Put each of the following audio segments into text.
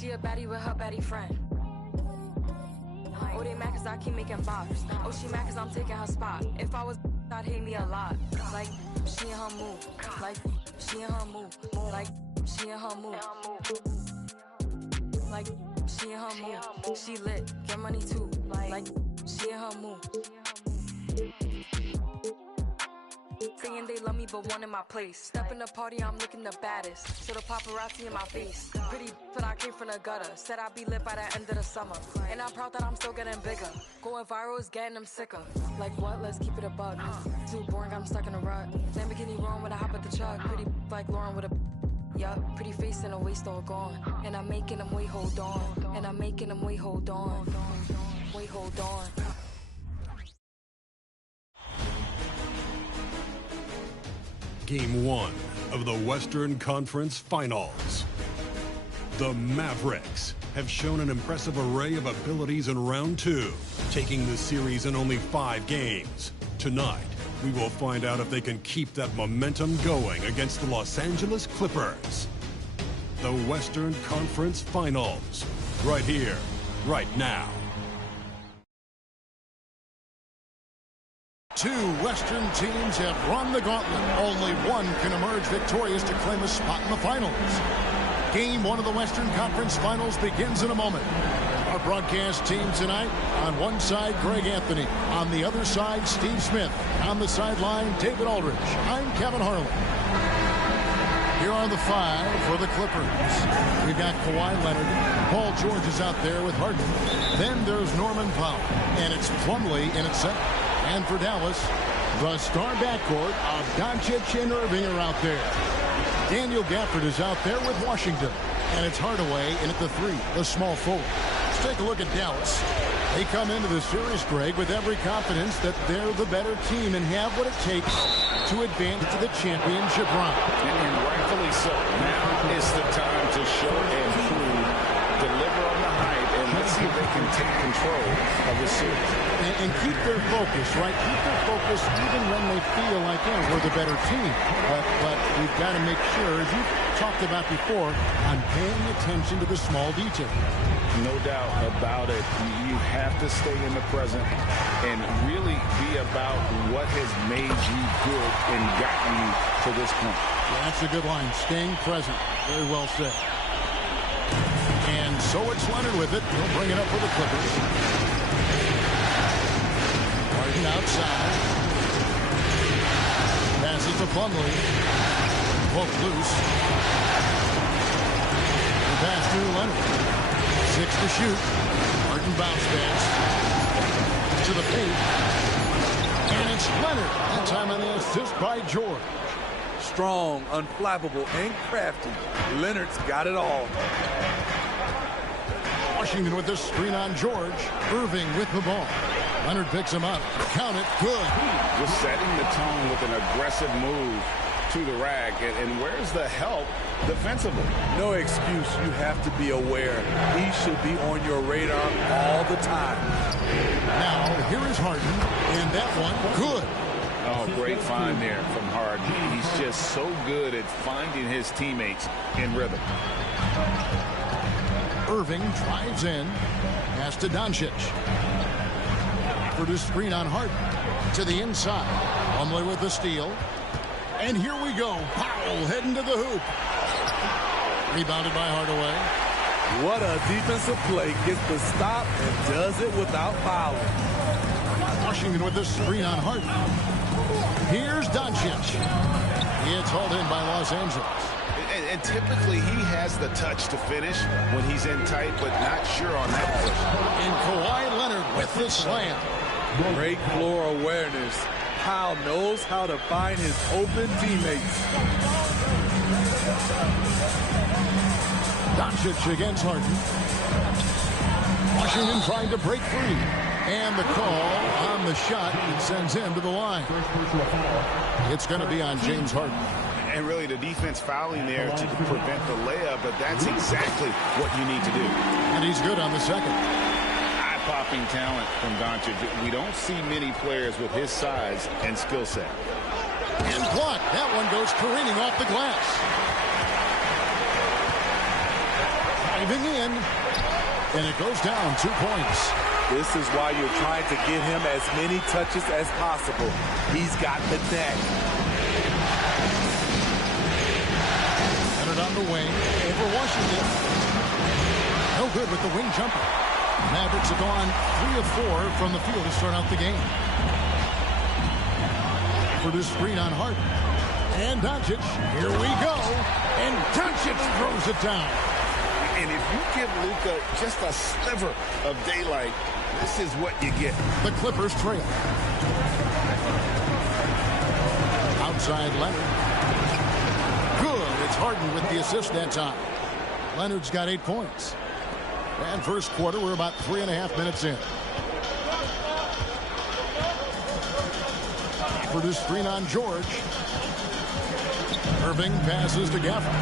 She a baddie with her baddie friend. Oh, they mad cause I keep making bops. Oh, she mad cause I'm taking her spot. If I was I'd hate me a lot. Like, she in her mood. Like, she in her mood. Like, she in her mood. Like, she in her mood. She lit, get money too. Like, she in her mood. Saying they love me but one in my place. Step in the party, I'm looking the baddest. So the paparazzi in my face. Pretty but I came from the gutter. Said I'd be lit by the end of the summer. And I'm proud that I'm still getting bigger. Going viral is getting them sicker. Like what? Let's keep it a buck. Too boring, I'm stuck in a rut. Lamborghini wrong when I hop at the truck. Pretty like Lauren with a yup. Pretty face and a waist all gone. And I'm making them wait, hold on. And I'm making them wait, hold on. Wait, hold on. Game 1 of the Western Conference Finals. The Mavericks have shown an impressive array of abilities in round 2, taking the series in only 5 games. Tonight, we will find out if they can keep that momentum going against the Los Angeles Clippers. The Western Conference Finals, right here, right now. Two Western teams have run the gauntlet. Only one can emerge victorious to claim a spot in the finals. Game 1 of the Western Conference Finals begins in a moment. Our broadcast team tonight, on one side, Greg Anthony. On the other side, Steve Smith. On the sideline, David Aldridge. I'm Kevin Harlan. Here are the 5 for the Clippers. We've got Kawhi Leonard. Paul George is out there with Harden. Then there's Norman Powell. And it's Plumlee in at center. And for Dallas, the star backcourt of Doncic and Irving are out there. Daniel Gafford is out there with Washington. And it's Hardaway in at the 3, the small forward. Let's take a look at Dallas. They come into the series, Greg, with every confidence that they're the better team and have what it takes to advance to the championship round. And rightfully so. Now is the time to show and prove, deliver on the hype, and let's see if they can take control of the series. And keep their focus, right? Keep their focus even when they feel like, yeah, we're the better team. But we've got to make sure, as you talked about before, on paying attention to the small details. No doubt about it. You have to stay in the present and really be about what has made you good and gotten you to this point. Yeah, that's a good line. Staying present. Very well said. And so it's Leonard with it. He'll bring it up for the Clippers. Harden outside. Passes to Plumlee. Poke loose. The pass to Leonard. 6 to shoot. Harden bounce pass. To the paint. And it's Leonard. That time on the assist by George. Strong, unflappable, and crafty. Leonard's got it all. Washington with the screen on George. Irving with the ball. Leonard picks him up. Count it. Good. Just setting the tone with an aggressive move to the rack. And where's the help defensively? No excuse. You have to be aware. He should be on your radar all the time. Now, here is Harden. And that one, good. Oh, great find there from Harden. He's just so good at finding his teammates in rhythm. Irving drives in. Pass to Doncic. For the screen on Harden. To the inside. Plumlee with the steal. And here we go. Powell heading to the hoop. Rebounded by Hardaway. What a defensive play. Gets the stop and does it without fouling. Washington with the screen on Harden. Here's Doncic. It's hauled in by Los Angeles. And typically he has the touch to finish when he's in tight, but not sure on that push. And Kawhi Leonard with the slam. Great floor awareness. Powell knows how to find his open teammates. Doncic against Harden. Washington trying to break free. And the call on the shot, it sends him to the line. It's going to be on James Harden. And really the defense fouling there to prevent the layup, but that's exactly what you need to do. And he's good on the second. Eye-popping talent from Doncic. We don't see many players with his size and skill set. And blocked. That one goes careening off the glass. Driving in. And it goes down 2 points. This is why you're trying to get him as many touches as possible. He's got the knack. Leonard on the wing over Washington. No good with the wing jumper. Mavericks have gone 3 of 4 from the field to start out the game. For this screen on Harden. And Doncic. Here we go. And Doncic throws it down. And if you give Luka just a sliver of daylight, this is what you get. The Clippers trail. Outside Leonard. Good. It's Harden with the assist that time. Leonard's got 8 points. And first quarter, we're about 3.5 minutes in. For this screen on George. Irving passes to Gafford.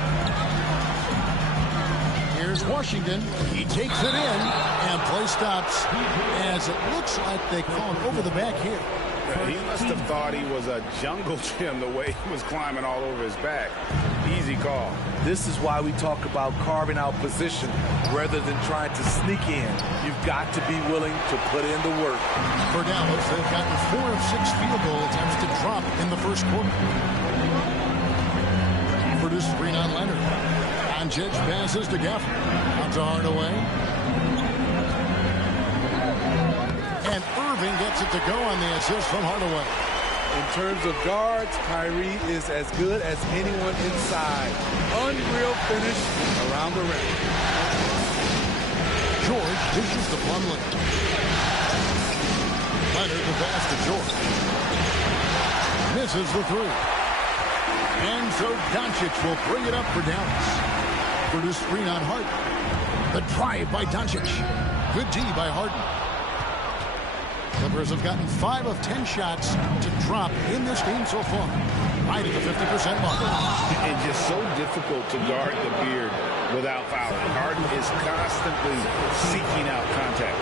Here's Washington. He takes it in, and play stops as it looks like they call him over the back here. He must have thought he was a jungle gym the way he was climbing all over his back. Easy call. This is why we talk about carving out position rather than trying to sneak in. You've got to be willing to put in the work. For Dallas, they've gotten 4 of 6 field goal attempts to drop in the first quarter. For this screen on Leonard. Doncic passes to Gafford. Out to Hardaway. And Irving gets it to go on the assist from Hardaway. In terms of guards, Kyrie is as good as anyone inside. Unreal finish around the rim. George dishes to Plumlee. Leonard the pass to George. Misses the 3. And so Doncic will bring it up for Dallas. For the screen on Harden. The drive by Doncic. Good D by Harden. Clippers have gotten 5 of 10 shots to drop in this game so far. Right at the 50% mark. And just so difficult to guard the beard without fouling. Harden is constantly seeking out contact.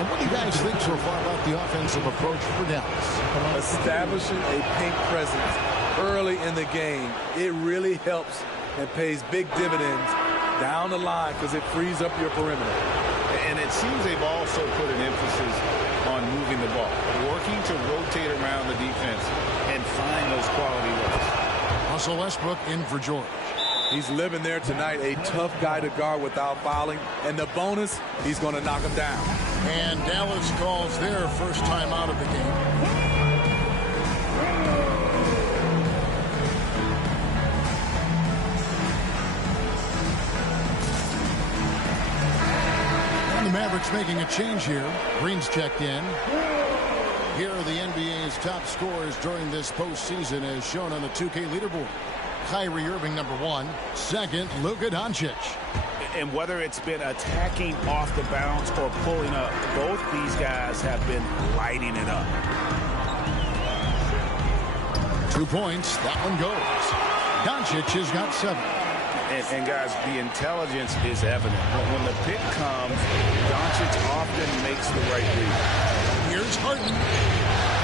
And what do you guys think so far about the offensive approach for Dallas? Establishing a paint presence early in the game, it really helps and pays big dividends down the line because it frees up your perimeter. And it seems they've also put an emphasis on moving the ball, working to rotate around the defense and find those quality looks. Russell Westbrook in for George. He's living there tonight, a tough guy to guard without fouling. And the bonus, he's going to knock him down. And Dallas calls their first time out of the game. And the Mavericks making a change here. Green's checked in. Here are the NBA's top scorers during this postseason as shown on the 2K leaderboard. Kyrie Irving, number 1. Second, Luka Doncic. And whether it's been attacking off the bounce or pulling up, both these guys have been lighting it up. 2 points. That one goes. Doncic has got 7. And guys, the intelligence is evident. When the pick comes, Doncic often makes the right read. Here's Harden.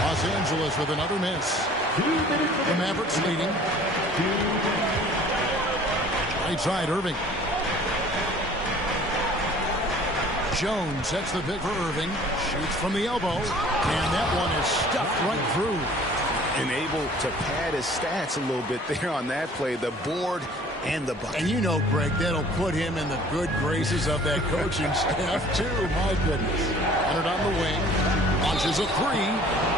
Los Angeles with another miss. The Mavericks leading. Right side, Irving. Jones sets the pick for Irving. Shoots from the elbow. And that one is stuffed right through. And able to pad his stats a little bit there on that play. The board and the bucket. And you know, Greg, that'll put him in the good graces of that coaching staff, too. My goodness. Leonard on the wing. Launches a 3.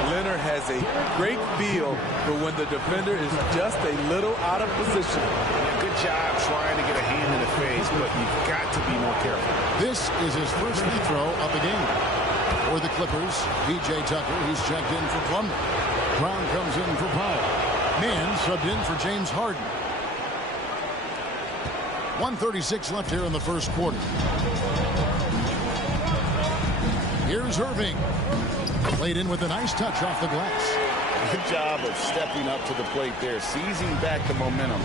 Leonard has a great feel for when the defender is just a little out of position. Good job trying to get a hand in the face, but you've got to be more careful. This is his first free throw of the game. For the Clippers, P.J. Tucker, who's checked in for Plumlee. Brown comes in for Powell. Mann subbed in for James Harden. 1:36 left here in the first quarter. Here's Irving. Played in with a nice touch off the glass. Good job of stepping up to the plate there, seizing back the momentum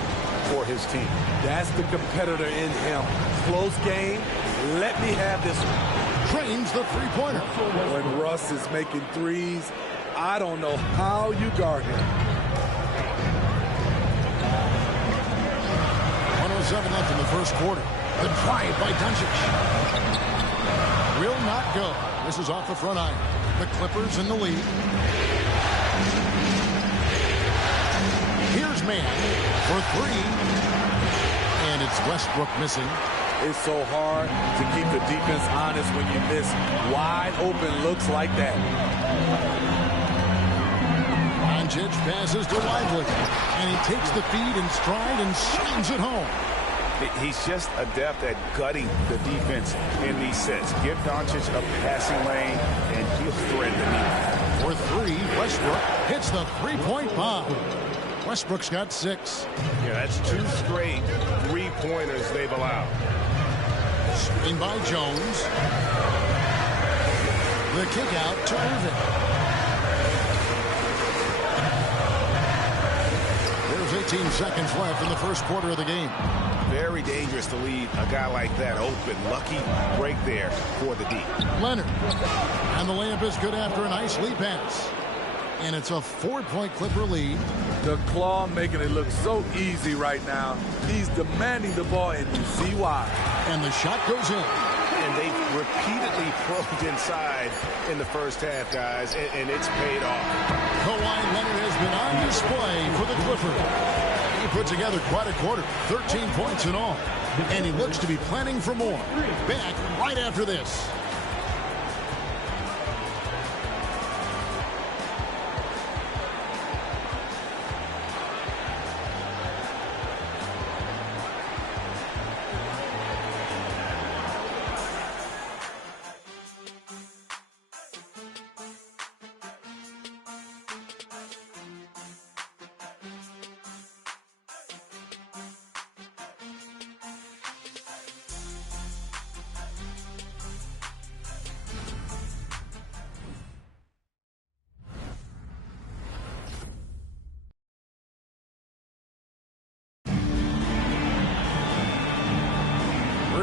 for his team. That's the competitor in him. Close game. Let me have this one. Trains the three-pointer. When Russ is making threes, I don't know how you guard him. 1:07 left in the first quarter. The drive by Doncic. Will not go. This is off the front iron. The Clippers in the lead. Here's Mann for three. And it's Westbrook missing. It's so hard to keep the defense honest when you miss wide open looks like that. Doncic passes to Lively. And he takes the feed in stride and slams it home. He's just adept at gutting the defense in these sets. Give Doncic a passing lane, and he'll thread the knee. For three, Westbrook hits the three-point bomb. Westbrook's got 6. Yeah, that's 2 straight three-pointers they've allowed. Screen by Jones. The kick out to Irving. There's 18 seconds left in the first quarter of the game. Very dangerous to leave a guy like that open. Lucky break there for the D. Leonard. And the layup is good after a nice lead pass. And it's a 4-point Clipper lead. The claw making it look so easy right now. He's demanding the ball, and you see why. And the shot goes in. And they've repeatedly probed inside in the first half, guys, and it's paid off. Kawhi Leonard has been on display for the Clippers. He put together quite a quarter, 13 points in all. And he looks to be planning for more. Back right after this.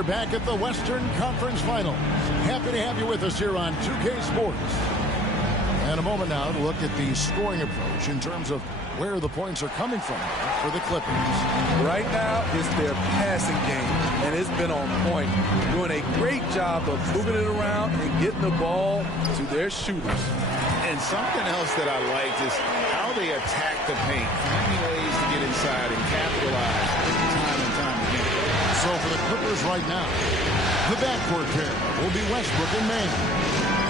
We're back at the Western Conference Finals. Happy to have you with us here on 2K Sports. And a moment now to look at the scoring approach in terms of where the points are coming from for the Clippers. Right now, it's their passing game, and it's been on point. Doing a great job of moving it around and getting the ball to their shooters. And something else that I liked is how they attack the paint, finding ways to get inside and capitalize time and time again. So for the Clippers right now, the backcourt pair will be Westbrook and Mann.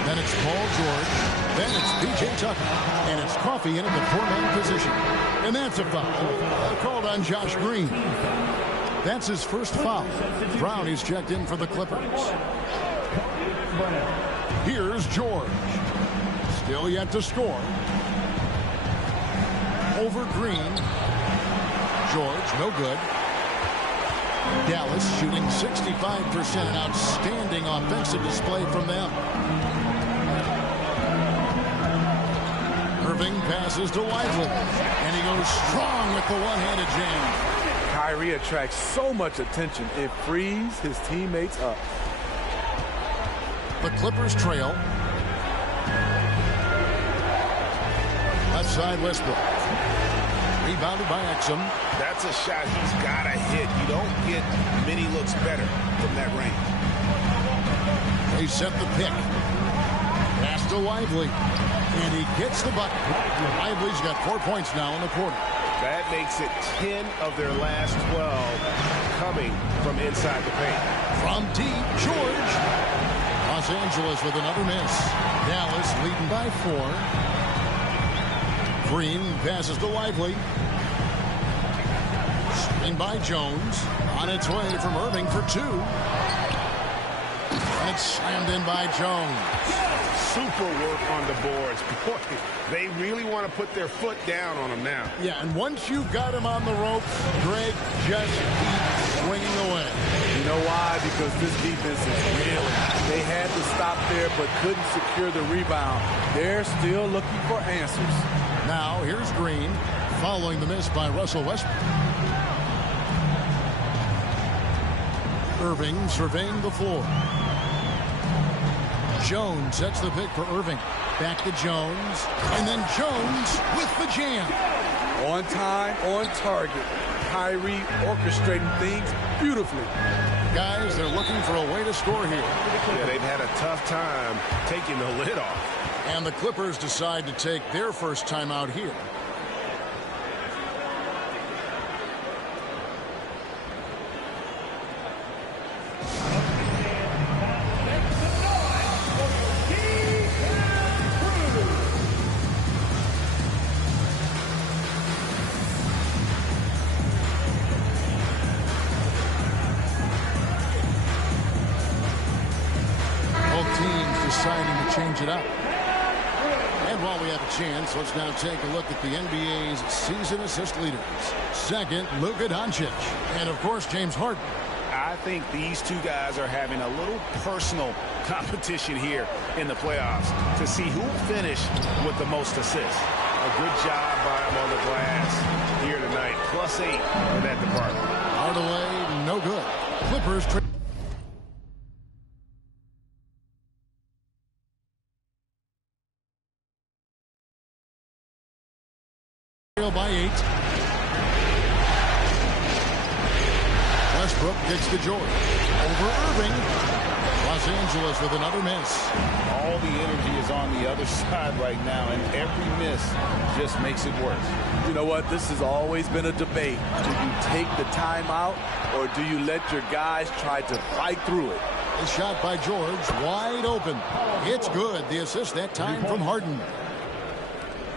Then it's Paul George. Then it's P.J. Tucker. And it's Coffey in at the four-man position. And that's a foul called on Josh Green. That's his first foul. Brown is checked in for the Clippers. Here's George. Still yet to score. Over Green. George, no good. Dallas shooting 65%, an outstanding offensive display from them. Irving passes to Lively, and he goes strong with the one-handed jam. Kyrie attracts so much attention, it frees his teammates up. The Clippers trail. Left side, Westbrook. Rebounded by Exum. That's a shot he's got to hit. You don't get many looks better from that range. They set the pick. Pass to Lively. And he gets the bucket. Lively's got 4 points now in the quarter. That makes it 10 of their last 12 coming from inside the paint. From deep, George. Los Angeles with another miss. Dallas leading by 4. Green passes to Lively. Screen by Jones. On its way from Irving for 2. And it's slammed in by Jones. Super work on the boards. Boy, they really want to put their foot down on him now. Yeah, and once you've got him on the ropes, Greg just keeps swinging away. You know why? Because this defense is reeling. They had to stop there but couldn't secure the rebound. They're still looking for answers. Now, here's Green, following the miss by Russell Westbrook. Irving surveying the floor. Jones sets the pick for Irving. Back to Jones. And then Jones with the jam. On time, on target. Kyrie orchestrating things beautifully. Guys, they're looking for a way to score here. Yeah, they've had a tough time taking the lid off. And the Clippers decide to take their first timeout here. Deciding to change it up. And while we have a chance, let's now take a look at the NBA's season assist leaders. Second, Luka Doncic. And, of course, James Harden. I think these two guys are having a little personal competition here in the playoffs to see who will finish with the most assists. A good job by him on the glass here tonight. +8 in that department. Hardaway, no good. Clippers by 8. Westbrook gets to George. Over Irving. Los Angeles with another miss. All the energy is on the other side right now, and every miss just makes it worse. You know what? This has always been a debate. Do you take the timeout, or do you let your guys try to fight through it? A shot by George, wide open. It's good. The assist that time from Harden.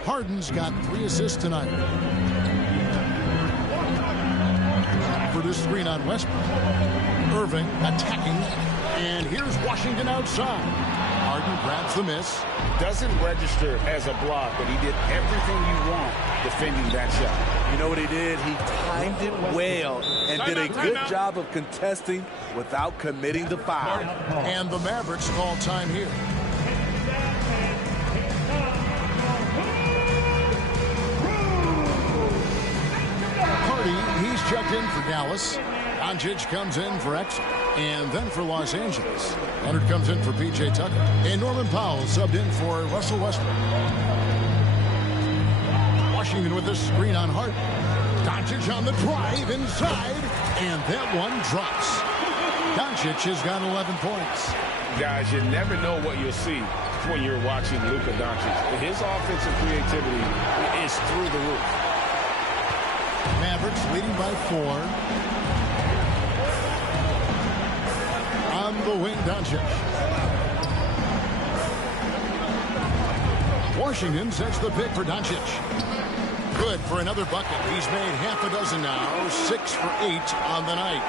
Harden's got 3 assists tonight. For this screen on Westbrook. Irving attacking. And here's Washington outside. Harden grabs the miss. Doesn't register as a block, but he did everything you want defending that shot. You know what he did? He timed it well and did a good job of contesting without committing the foul. And the Mavericks call time here. He's checked in for Dallas. Doncic comes in for X. And then for Los Angeles, Leonard comes in for P.J. Tucker. And Norman Powell subbed in for Russell Westbrook. Washington with the screen on Harden. Doncic on the drive inside. And that one drops. Doncic has got 11 points. Guys, you never know what you'll see when you're watching Luka Doncic. His offensive creativity is through the roof. Mavericks leading by 4. On the wing, Doncic. Washington sets the pick for Doncic. Good for another bucket. He's made half a dozen now. 6 for 8 on the night.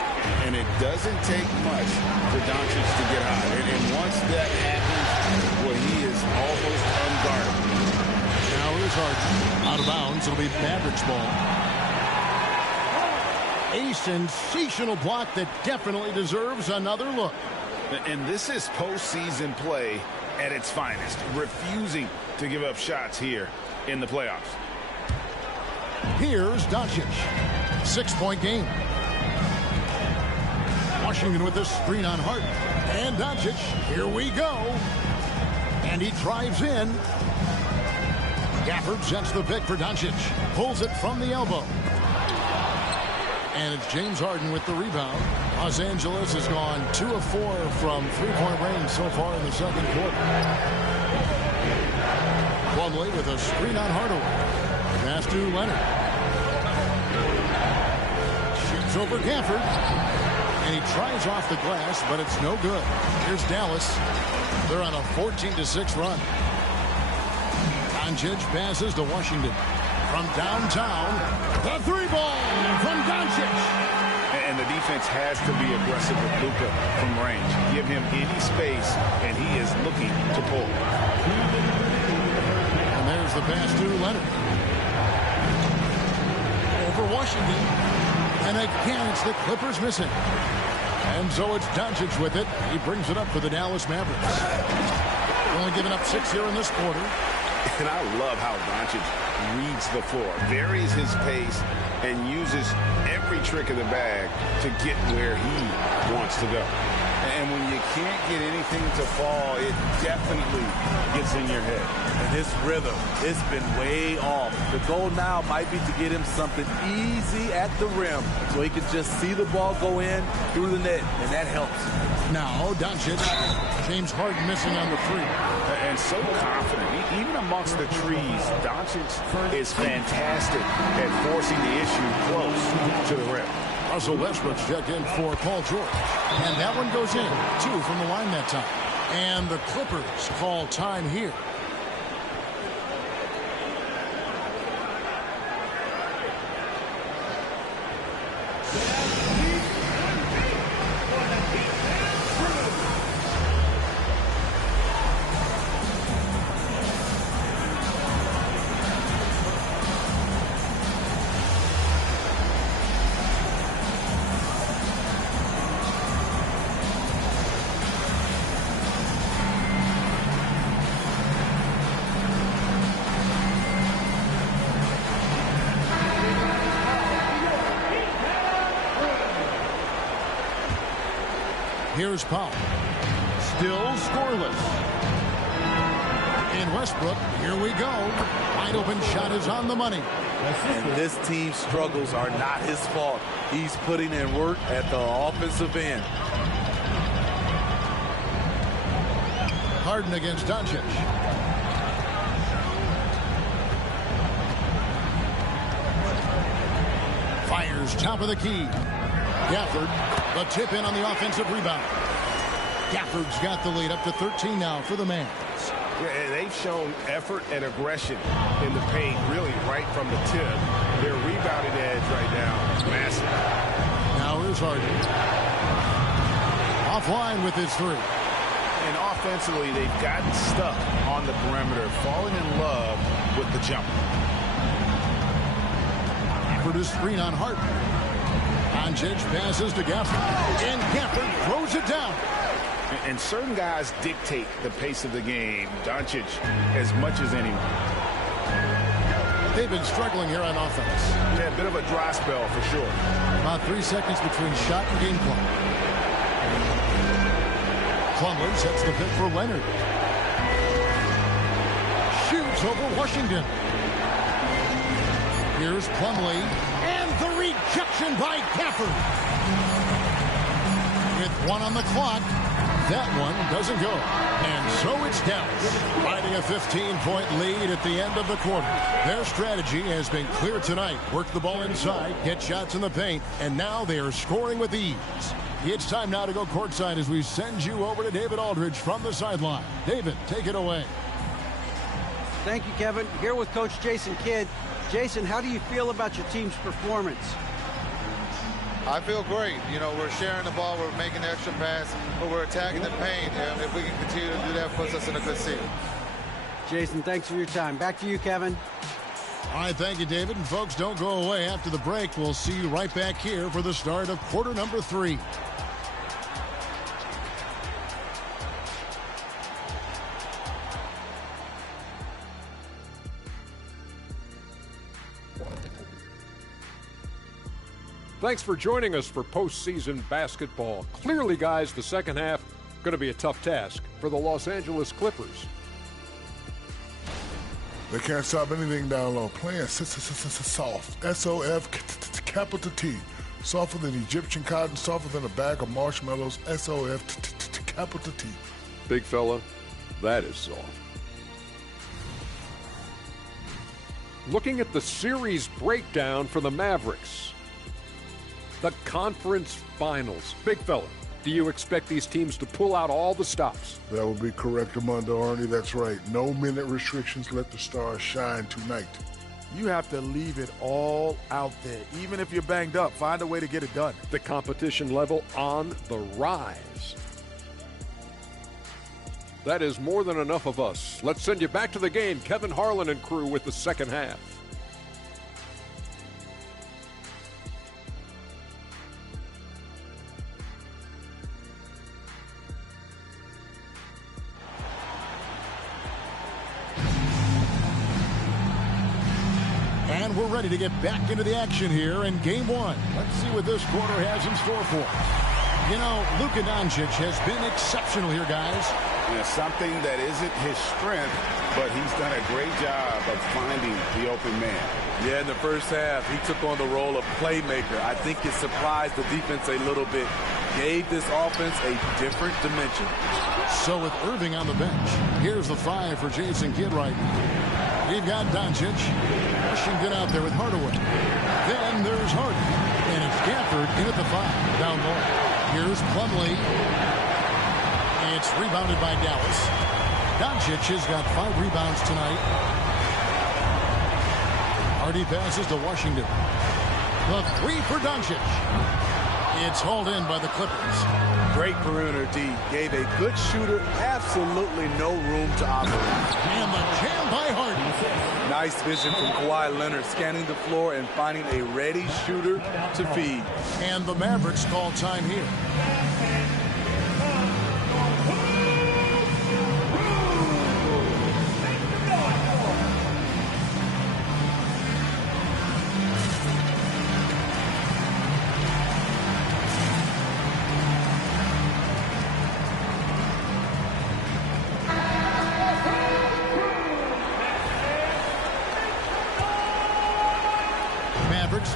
And it doesn't take much for Doncic to get hot. And once that happens, well, he is almost unguardable. Now here's Harden. Out of bounds. It'll be Mavericks ball. A sensational block that definitely deserves another look. And this is postseason play at its finest. Refusing to give up shots here in the playoffs. Here's Doncic. 6-point game. Washington with this screen on Harden. And Doncic. Here we go. And he drives in. Gafford sets the pick for Doncic. Pulls it from the elbow. And it's James Harden with the rebound. Los Angeles has gone 2 of 4 from 3-point range so far in the second quarter. Plumlee with a screen on Hardaway. Pass to Leonard. Shoots over Gafford. And he tries off the glass, but it's no good. Here's Dallas. They're on a 14-6 run. Doncic passes to Washington. From downtown, the 3-ball from Doncic. And the defense has to be aggressive with Luka from range. Give him any space, and he is looking to pull. And there's the pass to Leonard. Over Washington. And again, it's the Clippers missing. And so it's Doncic with it. He brings it up for the Dallas Mavericks. Only giving up 6 here in this quarter. And I love how Doncic reads the floor, varies his pace, and uses every trick of the bag to get where he wants to go. And when you can't get anything to fall, it definitely gets in your head. And his rhythm, it's been way off. The goal now might be to get him something easy at the rim so he can just see the ball go in through the net, and that helps. Now, Doncic. James Harden missing on the three. And so confident. Even amongst the trees, Doncic is fantastic at forcing the issue close to the rim. Russell Westbrook's checked in for Paul George. And that one goes in. 2 from the line that time. And the Clippers call time here. Here's Powell. Still scoreless. In Westbrook, here we go. Wide open shot is on the money. And this team's struggles are not his fault. He's putting in work at the offensive end. Harden against Doncic. Fires top of the key. Gafford, the tip in on the offensive rebound. Gafford's got the lead up to 13 now for the Mavs. Yeah, they've shown effort and aggression in the paint, really right from the tip. Their rebounding edge right now is massive. Now here's Harden. Offline with his three. And offensively, they've gotten stuck on the perimeter, falling in love with the jump. For the screen on Harden. Doncic passes to Gafford. And Gafford throws it down. And certain guys dictate the pace of the game. Doncic as much as anyone. They've been struggling here on offense. Yeah, a bit of a dry spell for sure. About 3 seconds between shot and game clock. Plumlee sets the pick for Leonard. Shoots over Washington. Here's Plumlee. And the rejection by Gafford. With 1 on the clock. That one doesn't go. And so it's Dallas, riding a 15-point lead at the end of the quarter. Their strategy has been clear tonight. Work the ball inside, get shots in the paint, and now they are scoring with ease. It's time now to go courtside as we send you over to David Aldridge from the sideline. David, take it away. Thank you, Kevin. Here with Coach Jason Kidd. Jason, how do you feel about your team's performance? I feel great. You know, we're sharing the ball, we're making the extra pass, but we're attacking the paint, and if we can continue to do that, puts us in a good seat. Jason, thanks for your time. Back to you, Kevin. All right, thank you, David. And folks, don't go away. After the break, we'll see you right back here for the start of quarter number 3. Thanks for joining us for postseason basketball. Clearly, guys, the second half going to be a tough task for the Los Angeles Clippers. They can't stop anything down low. Playing soft. S-O-F capital T. Softer than Egyptian cotton, softer than a bag of marshmallows. S-O-F capital T. Big fella, that is soft. Looking at the series breakdown for the Mavericks. The conference finals. Big fella, do you expect these teams to pull out all the stops? That would be correct, Armando Arnie. That's right. No minute restrictions. Let the stars shine tonight. You have to leave it all out there. Even if you're banged up, find a way to get it done. The competition level on the rise. That is more than enough of us. Let's send you back to the game. Kevin Harlan and crew with the second half. And we're ready to get back into the action here in Game 1. Let's see what this quarter has in store for us. You know, Luka Doncic has been exceptional here, guys. Yeah, something that isn't his strength, but he's done a great job of finding the open man. Yeah, in the first half, he took on the role of playmaker. I think it surprised the defense a little bit. Gave this offense a different dimension. So with Irving on the bench, here's the 5 for Jason Kidd right now. We've got Doncic. Washington out there with Hardaway. Then there's Harden. And it's Gafford in at the 5, down low. Here's Plumlee. It's rebounded by Dallas. Doncic has got 5 rebounds tonight. Hardy passes to Washington. The 3 for Doncic. It's hauled in by the Clippers. Great perimeter D. Gave a good shooter absolutely no room to operate. And the jam by Harden. Nice vision from Kawhi Leonard, scanning the floor and finding a ready shooter to feed. And the Mavericks call time here.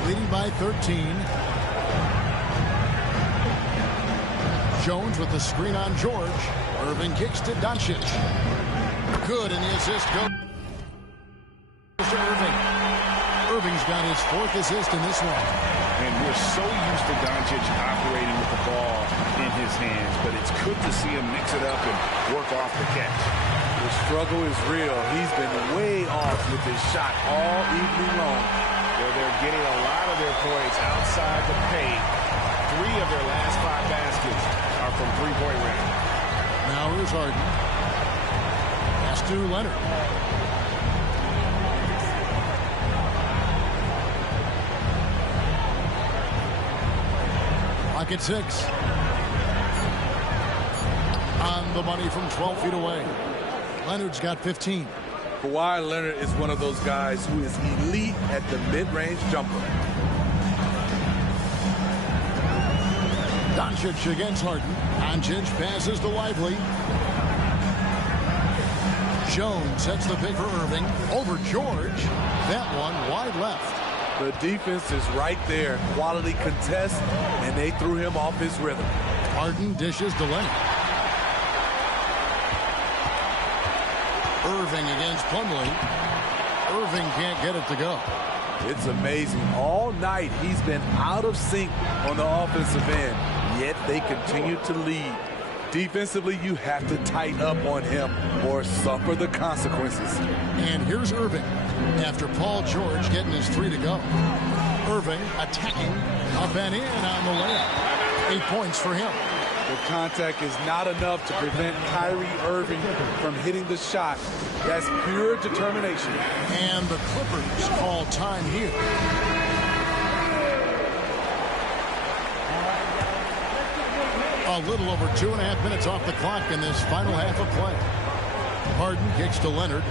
Leading by 13. Jones with the screen on George. Irving kicks to Doncic. Good, and the assist goes to Irving. Irving's got his 4th assist in this one. And we're so used to Doncic operating with the ball in his hands, but it's good to see him mix it up and work off the catch. The struggle is real. He's been way off with his shot all evening long. Where they're getting a lot of their points outside the paint. 3 of their last 5 baskets are from three-point range. Now here's Harden. Pass to Leonard. Pocket 6. On the money from 12 feet away. Leonard's got 15. Kawhi Leonard is one of those guys who is elite at the mid-range jumper. Doncic against Harden. Doncic passes to Lively. Jones sets the pick for Irving. Over George. That one wide left. The defense is right there. Quality contest, and they threw him off his rhythm. Harden dishes to Leonard. Irving against Plumlee. Irving can't get it to go. It's amazing. All night he's been out of sync on the offensive end, yet they continue to lead. Defensively, you have to tighten up on him or suffer the consequences. And here's Irving after Paul George getting his 3 to go. Irving attacking up and in on the layup. 8 points for him. The contact is not enough to prevent Kyrie Irving from hitting the shot. That's pure determination. And the Clippers call time here. A little over 2.5 minutes off the clock in this final half of play. Harden kicks to Leonard.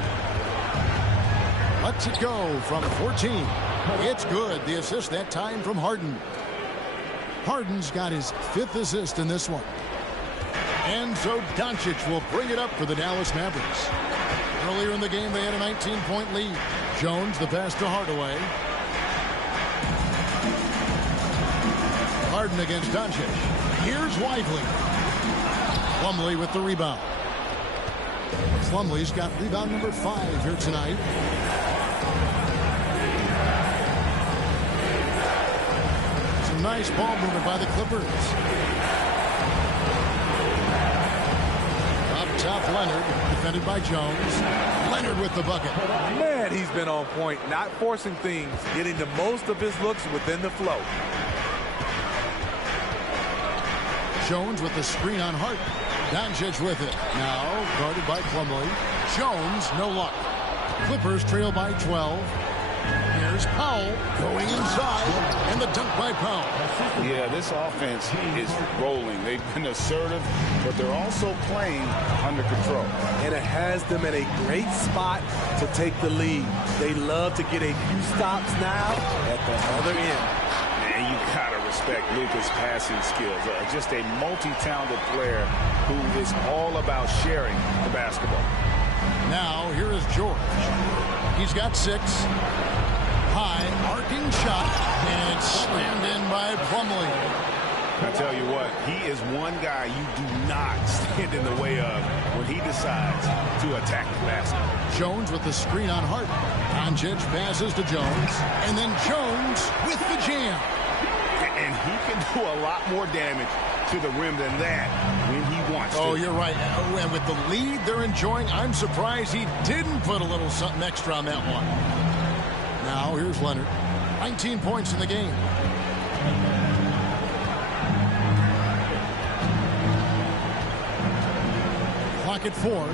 Lets it go from 14. It's good. The assist that time from Harden. Harden's got his 5th assist in this one. And so Doncic will bring it up for the Dallas Mavericks. Earlier in the game, they had a 19-point lead. Jones, the pass to Hardaway. Harden against Doncic. Here's Lively. Plumlee with the rebound. Plumlee's got rebound number 5 here tonight. Some nice ball movement by the Clippers. Up top, Leonard, defended by Jones. Leonard with the bucket. Man, he's been on point, not forcing things, getting the most of his looks within the flow. Jones with the screen on Harden. Doncic with it. Now guarded by Plumlee. Jones, no luck. Clippers trail by 12. Here's Powell going inside, and the dunk by Powell. Yeah, this offense is rolling. They've been assertive, but they're also playing under control. And it has them in a great spot to take the lead. They love to get a few stops now at the other end. And you gotta respect Luka's passing skills. Just a multi-talented player who is all about sharing the basketball. Now, here is George. He's got 6. High, arcing shot, and it's slammed in by Plumlee. I tell you what, he is one guy you do not stand in the way of when he decides to attack the basket. Jones with the screen on Hart. Doncic passes to Jones, and then Jones with the jam. And he can do a lot more damage to the rim than that when he wants to. Oh, you're right. And with the lead they're enjoying, I'm surprised he didn't put a little something extra on that one. Now, here's Leonard. 19 points in the game. Clock at 4.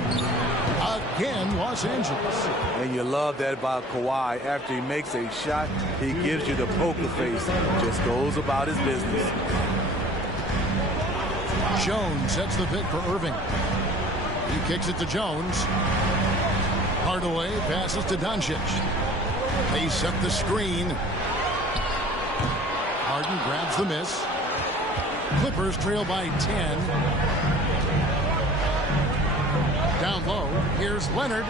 Again, Los Angeles. And you love that about Kawhi. After he makes a shot, he gives you the poker face. Just goes about his business. Jones sets the pick for Irving. He kicks it to Jones. Hardaway passes to Doncic. They set the screen. Harden grabs the miss. Clippers trail by 10. Down low, here's Leonard.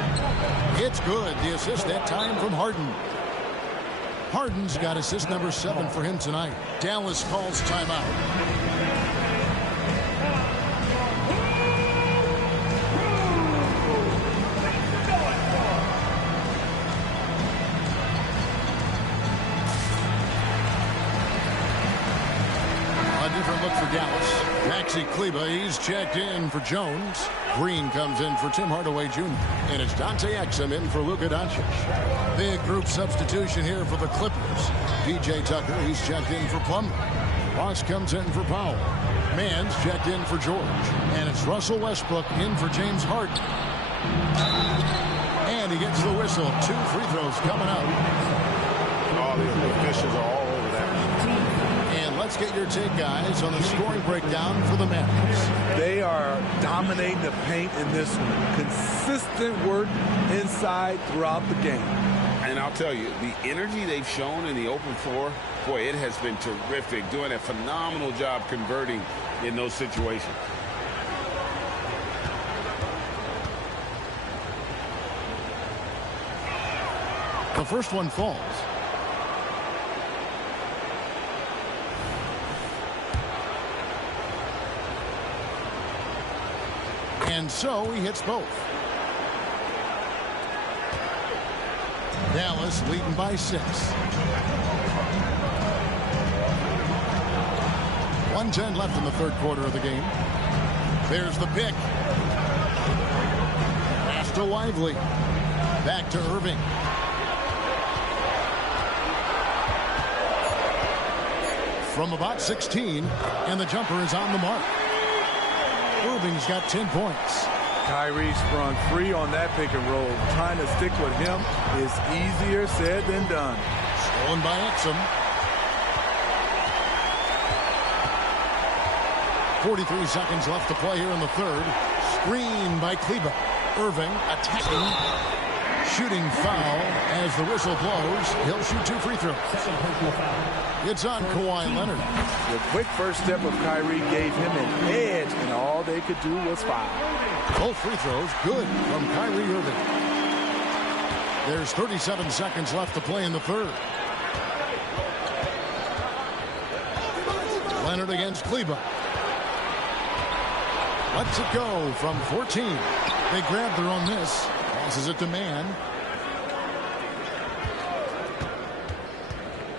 It's good. The assist that time from Harden. Harden's got assist number 7 for him tonight. Dallas calls timeout. Look for Dallas. Maxi Kleba, he's checked in for Jones. Green comes in for Tim Hardaway Jr. And it's Dante Exum in for Luka Doncic. Big group substitution here for the Clippers. PJ Tucker, he's checked in for Plumlee. Ross comes in for Powell. Mann's checked in for George. And it's Russell Westbrook in for James Harden. And he gets the whistle. 2 free throws coming up. All the officials are all over that. Let's get your take, guys, on the scoring breakdown for the Mavs. They are dominating the paint in this one. Consistent work inside throughout the game. And I'll tell you, the energy they've shown in the open floor, boy, it has been terrific. Doing a phenomenal job converting in those situations. The first one falls. And so he hits both. Dallas leading by 6. 1:10 left in the third quarter of the game. There's the pick. Pass to Lively. Back to Irving. From about 16, and the jumper is on the mark. Irving's got 10 points. Kyrie sprung free on that pick and roll. Trying to stick with him is easier said than done. Stolen by Exum. 43 seconds left to play here in the third. Screen by Kleba. Irving attacking. Shooting foul as the whistle blows. He'll shoot 2 free throws. It's on Kawhi Leonard. The quick first step of Kyrie gave him an edge, and all they could do was foul. Both free throws good from Kyrie Irving. There's 37 seconds left to play in the third. Leonard against Kleba. Lets it go from 14. They grab their own miss. Passes it to Mann.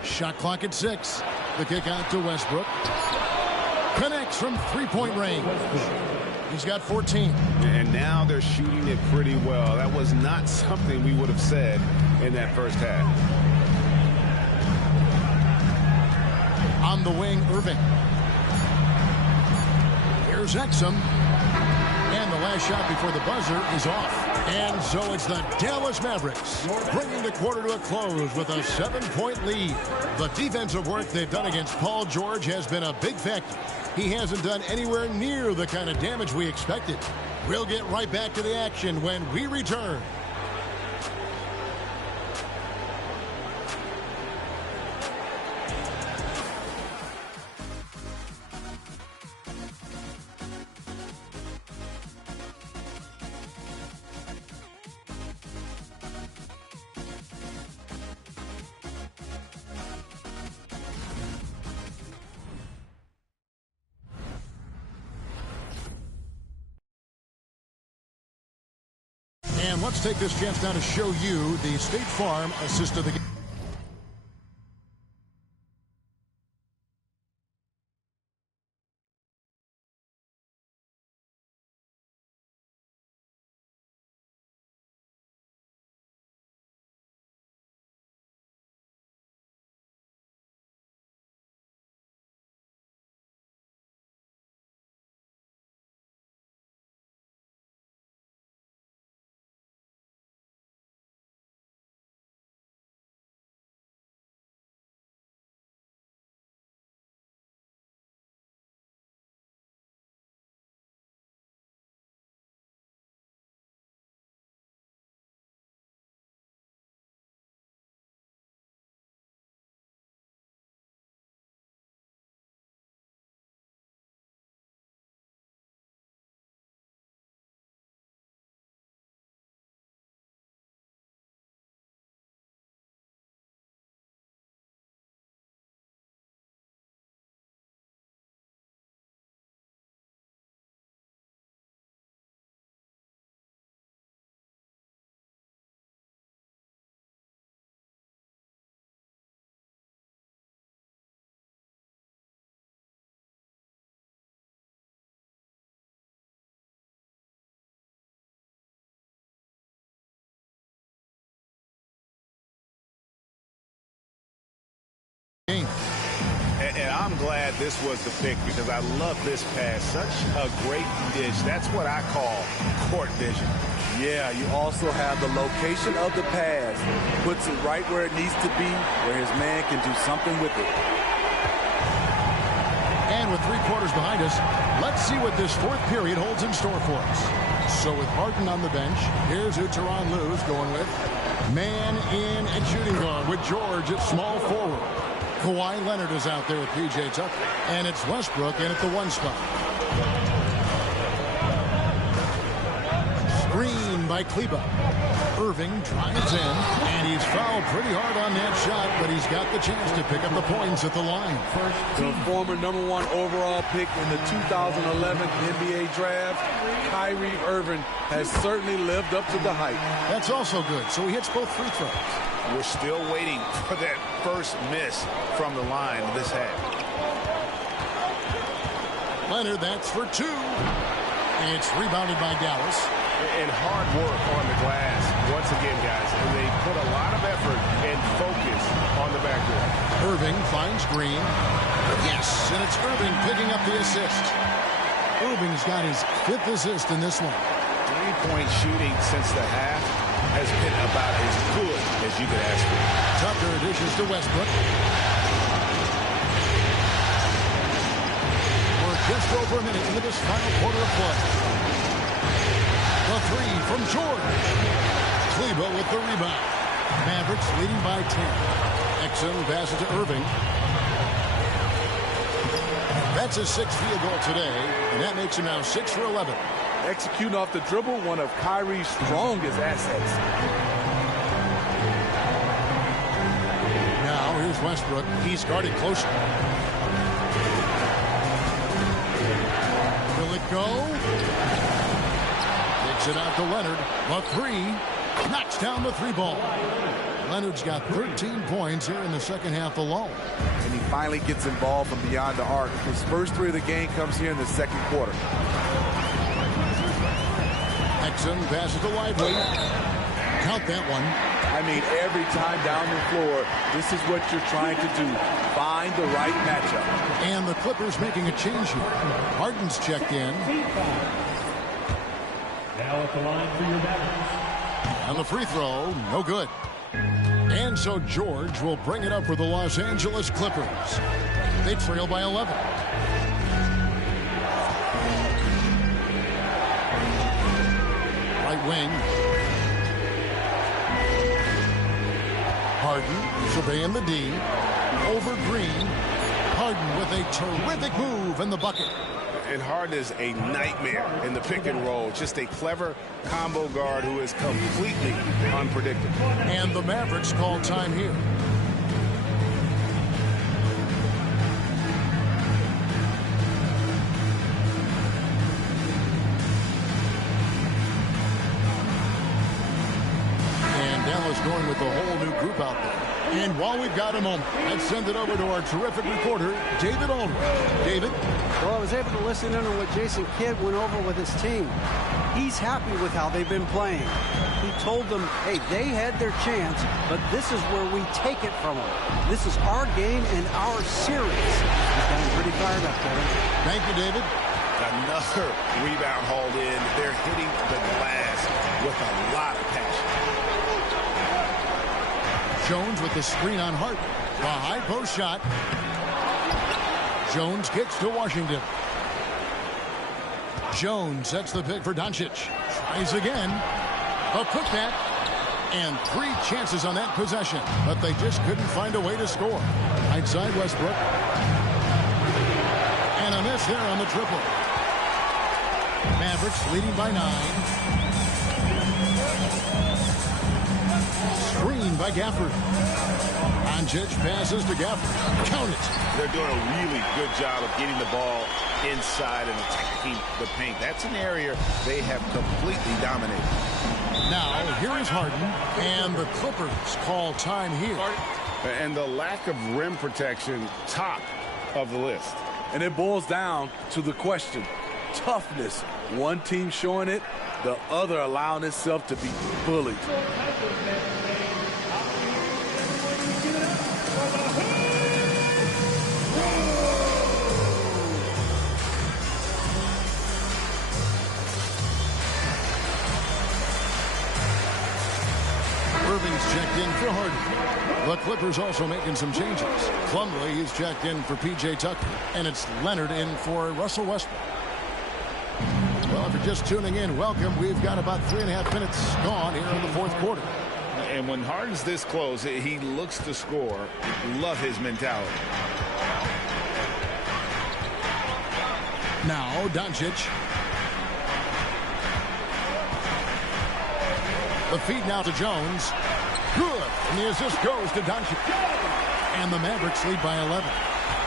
Shot clock at 6. The kick out to Westbrook. Connects from three-point range. He's got 14. And now they're shooting it pretty well. That was not something we would have said in that first half. On the wing, Irving. Here's Exum. And the last shot before the buzzer is off. And so it's the Dallas Mavericks bringing the quarter to a close with a 7-point lead. The defensive work they've done against Paul George has been a big factor. He hasn't done anywhere near the kind of damage we expected. We'll get right back to the action when we return. And let's take this chance now to show you the State Farm assist of the game. And I'm glad this was the pick because I love this pass. Such a great dish. That's what I call court vision. Yeah, you also have the location of the pass. Puts it right where it needs to be, where his man can do something with it. And with 3 quarters behind us, let's see what this fourth period holds in store for us. So with Harden on the bench, here's who Tyronn Lue's going with. Man in at shooting guard with George at small forward. Kawhi Leonard is out there with P.J. Tucker. And it's Westbrook in at the 1 spot. Screen by Kleba. Irving drives in, and he's fouled pretty hard on that shot, but he's got the chance to pick up the points at the line. The former #1 overall pick in the 2011 NBA draft, Kyrie Irving, has certainly lived up to the hype. That's also good, so he hits both free throws. We're still waiting for that first miss from the line of this half. Leonard, that's for 2. It's rebounded by Dallas. And hard work on the glass, once again, guys. And they put a lot of effort and focus on the backboard. Irving finds Green. Yes, and it's Irving picking up the assist. Irving's got his 5th assist in this one. 3-point shooting since the half has been about as good as you could ask for. Tucker dishes to Westbrook. We're just over a minute into this final quarter of play. The 3 from George. Kleba with the rebound. Mavericks leading by 10. Exum passes to Irving. That's his 6th field goal today, and that makes him now 6 for 11. Executing off the dribble, one of Kyrie's strongest assets. Now here's Westbrook. He's guarded closer. Will it go? It out to Leonard. The 3 knocks down the 3 ball. Leonard's got 13 points here in the second half alone. And he finally gets involved from beyond the arc. His first 3 of the game comes here in the second quarter. Exum passes to Lively. Count that one. I mean, every time down the floor, this is what you're trying to do. Find the right matchup. And the Clippers making a change here. Harden's checked in. Now at the line for your Mavericks. On the free throw, no good. And so George will bring it up for the Los Angeles Clippers. They trail by 11. Right wing. Harden surveying the D. Over Green. Harden with a terrific move in the bucket. And Harden is a nightmare in the pick and roll. Just a clever combo guard who is completely unpredictable. And the Mavericks call time here. going with the whole new group out there. And while we've got a moment, let's send it over to our terrific reporter, David Aldridge. David? Well, I was able to listen in on what Jason Kidd went over with his team. He's happy with how they've been playing. He told them, hey, they had their chance, but this is where we take it from them. This is our game and our series. He's gotten pretty fired up, Kevin. Thank you, David. Another rebound hauled in. They're hitting the glass with a lot of passion. Jones with the screen on Hart. The high post shot. Jones kicks to Washington. Jones sets the pick for Doncic. Tries again. A putback. And 3 chances on that possession. But they just couldn't find a way to score. Outside Westbrook. And a miss there on the triple. Mavericks leading by 9. Screen by Gafford. Doncic passes to Gafford. Count it. They're doing a really good job of getting the ball inside and attacking the paint. That's an area they have completely dominated. Now, here is Harden, and the Clippers call time here. And the lack of rim protection, top of the list. And it boils down to the question, toughness. One team showing it, the other allowing itself to be bullied. Irving's checked in for Harden. The Clippers also making some changes. Plumlee is checked in for P.J. Tucker, and it's Leonard in for Russell Westbrook. Well, if you're just tuning in, welcome. We've got about 3.5 minutes gone here in the fourth quarter. And when Harden's this close, he looks to score. Love his mentality. Now, Doncic. The feed now to Jones. Good. And the assist goes to Doncic. And the Mavericks lead by 11.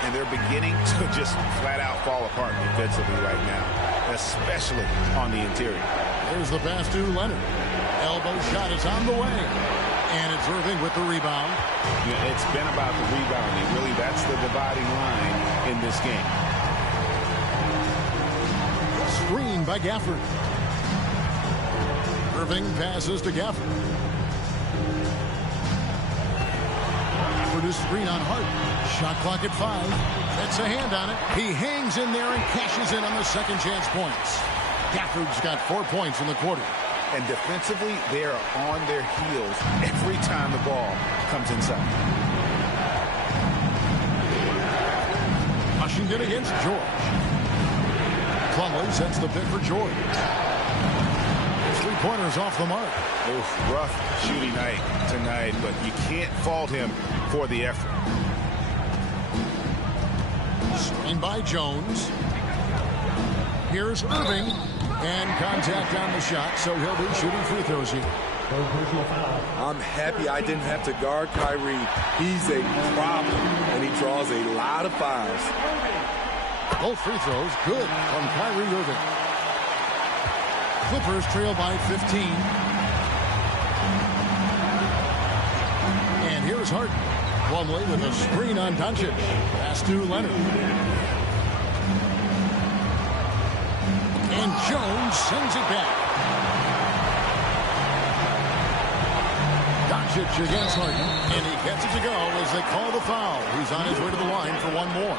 And they're beginning to just flat out fall apart defensively right now, especially on the interior. Here's the pass to Leonard. Elbow shot is on the way. And it's Irving with the rebound. Yeah, it's been about the rebounding. Really, that's the dividing line in this game. Screen by Gafford. Irving passes to Gafford. Gafford is screen on Hart. Shot clock at 5. That's a hand on it. He hangs in there and cashes in on the second chance points. Gafford's got 4 points in the quarter. And defensively, they are on their heels every time the ball comes inside. Washington against George. Plumlee sets the pick for George. 3-pointers off the mark. Oof, rough shooting night tonight, but you can't fault him for the effort. Screen by Jones. Here's Irving. And contact on the shot, so he'll be shooting free throws here. I'm happy I didn't have to guard Kyrie. He's a problem, and he draws a lot of fouls. Both free throws good from Kyrie Irving. Clippers trail by 15. And here's Harden. Plumlee with a screen on Doncic. Pass to Leonard. And Jones sends it back. Doncic against Harden. And he gets it to go as they call the foul. He's on his way to the line for one more.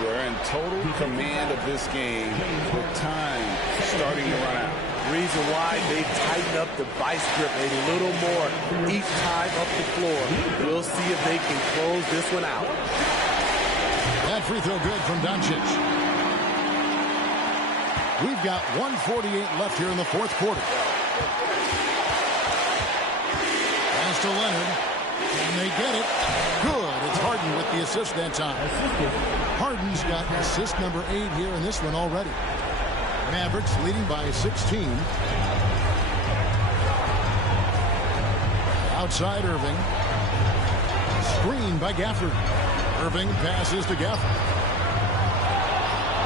We're in total command of this game with time starting to run out. Reason why they tighten up the vice grip a little more each time up the floor. We'll see if they can close this one out. That free throw good from Doncic. We've got 1:48 left here in the fourth quarter. Pass to Leonard. And they get it. Good. It's Harden with the assist that time. Harden's got assist number 8 here in this one already. Mavericks leading by 16. Outside Irving. Screen by Gafford. Irving passes to Gafford.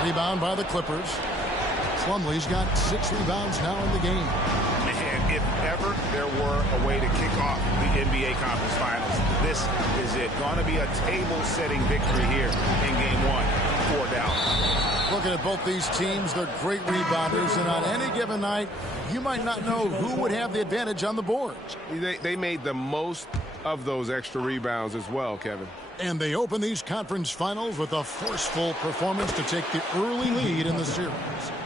Rebound by the Clippers. Plumlee's got 6 rebounds now in the game. Man, if ever there were a way to kick off the NBA Conference Finals, this is it. Going to be a table-setting victory here in Game 1 for Dallas. Looking at both these teams, they're great rebounders, and on any given night, you might not know who would have the advantage on the boards. They made the most of those extra rebounds as well, Kevin. And they open these conference finals with a forceful performance to take the early lead in the series.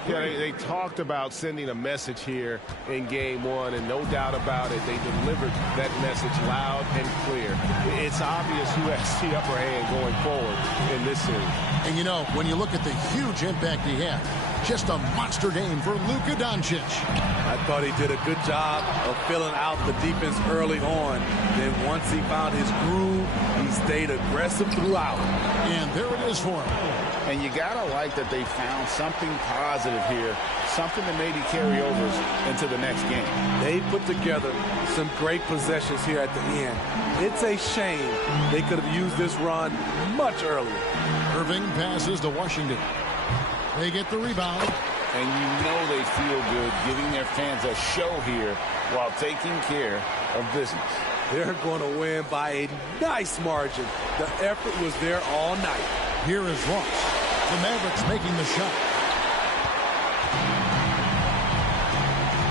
Yeah, they talked about sending a message here in Game 1, and no doubt about it, they delivered that message loud and clear. It's obvious who has the upper hand going forward in this series. And you know, when you look at the huge impact he had, just a monster game for Luka Doncic. I thought he did a good job of filling out the defense early on. Then once he found his groove, he stayed aggressive throughout. And there it is for him. And you got to like that they found something positive here, something that maybe carry overs into the next game. They put together some great possessions here at the end. It's a shame they could have used this run much earlier. Irving passes to Washington. They get the rebound. And you know they feel good giving their fans a show here while taking care of business. They're going to win by a nice margin. The effort was there all night. Here is Ross. The Mavericks making the shot.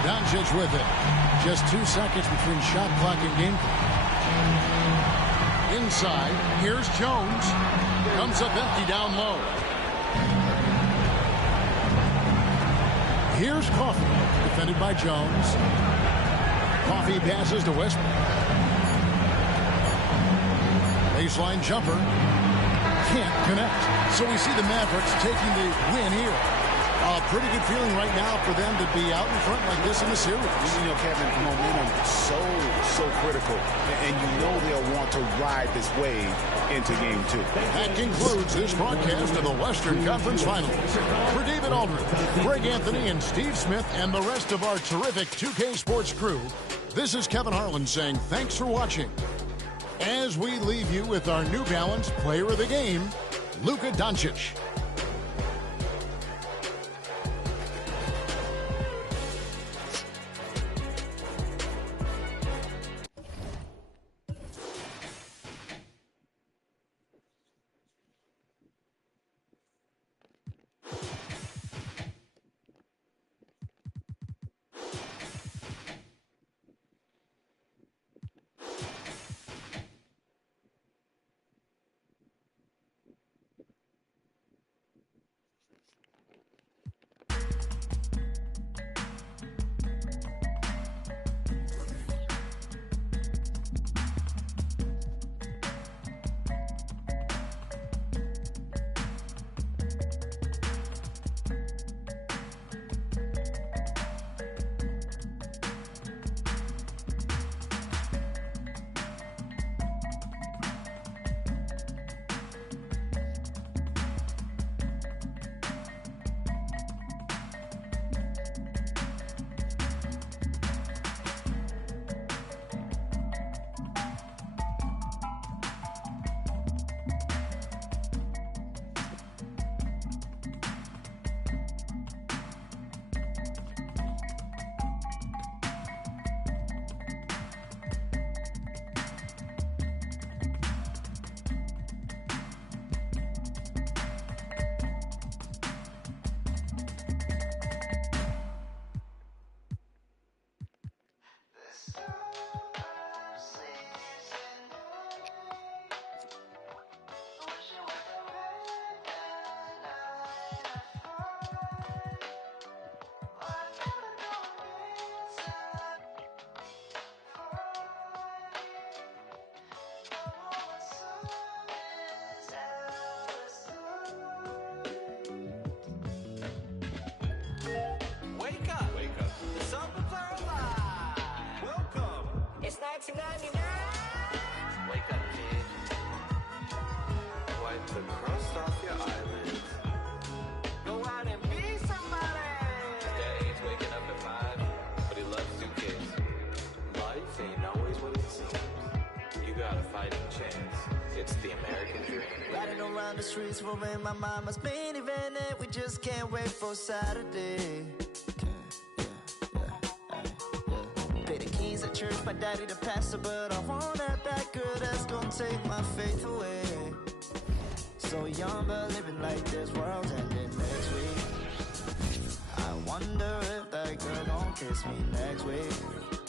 Doncic with it. Just 2 seconds between shot clock and game clock. Inside, here's Jones. Comes up empty down low. Here's Coffey, defended by Jones. Coffey passes to Westbrook. Baseline jumper. Can't connect. So we see the Mavericks taking the win here. A pretty good feeling right now for them to be out in front like this in the series. You know, Kevin, momentum so critical. And you know they'll want to ride this wave into Game 2. That concludes this broadcast of the Western Conference Finals. For David Aldridge, Greg Anthony, and Steve Smith, and the rest of our terrific 2K Sports crew, this is Kevin Harlan saying thanks for watching. As we leave you with our New Balance Player of the Game, Luka Doncic. Wake up, kid. Wipe the crust off your eyelids. Go out and be somebody. Dad hates waking up at 5, but he loves 2 kids. Life ain't always what it seems. You got a fighting chance. It's the American dream. Riding around the streets, rolling my mama's minivan, and we just can't wait for Saturday. church, my daddy the pastor, but I want that girl that's gonna take my faith away. So young, but living like this world's ending next week. I wonder if that girl gon' kiss me next week.